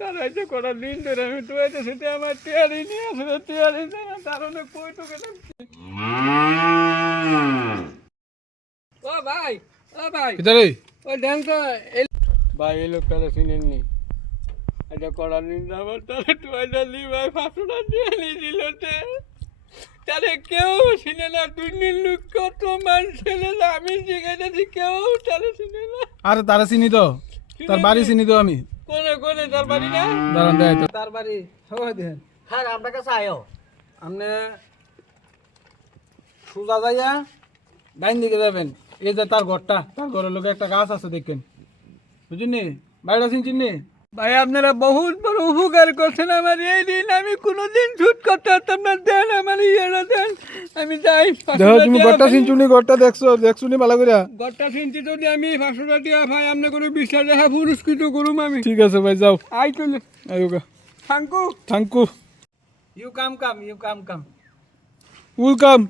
তারা যে কটা দিন ধরে আমি টুয়াইতে সেটা আমার টিয়ারি নিয়ে আসলে টিয়ারি না তার অনেক কই তো গেলাম। ও ভাই ভিতরে ওই দেন তো ভাই এই লোকটা চিনেননি এটা করার নিন্দা আমার তারা টুয়াইটা নি ভাই 500 টাকা দিয়ে নিয়েছিল তারে কেউ চিনে না দুই লোক কত মান ছেলে আমি জিজ্ঞাসা কেউ তারে চিনে না। আরে তারা চিনি তো, তার বাড়ি চিনি তো আমি। কোনে কোনে তার বাড়ি না দাঁড়ান দেয় তো তার বাড়ি সবাই দেখেন। হ্যাঁ আপনার কাছে আয়ো আপনি সোজা যাইয়া ডাইন দিকে যাবেন, এই যে তার ঘরটা, তার ঘরের লোকে একটা গাছ আছে দেখেন, বুঝিনি? বাড়িটা চিনচিনি? ভাই আপনারা বহুত বড় উপকার করছেন আমার এই দিন আমি কোনোদিন ছুট করতে পারতাম না দেন আমার ইয়েটা দেন আমি যাই দেখো তুমি ঘরটা চিনচুনি, ঘরটা দেখছুনি ভালো করে। গড়টা চিনছি যদি আমি 500 টাকা দিয়া ভাই আপনি কোনো বিশ্বাস দেখা পুরস্কৃত করুম আমি। ঠিক আছে ভাই, যাও। আই চলে আয়োগা thank you thank you you come উইলকাম।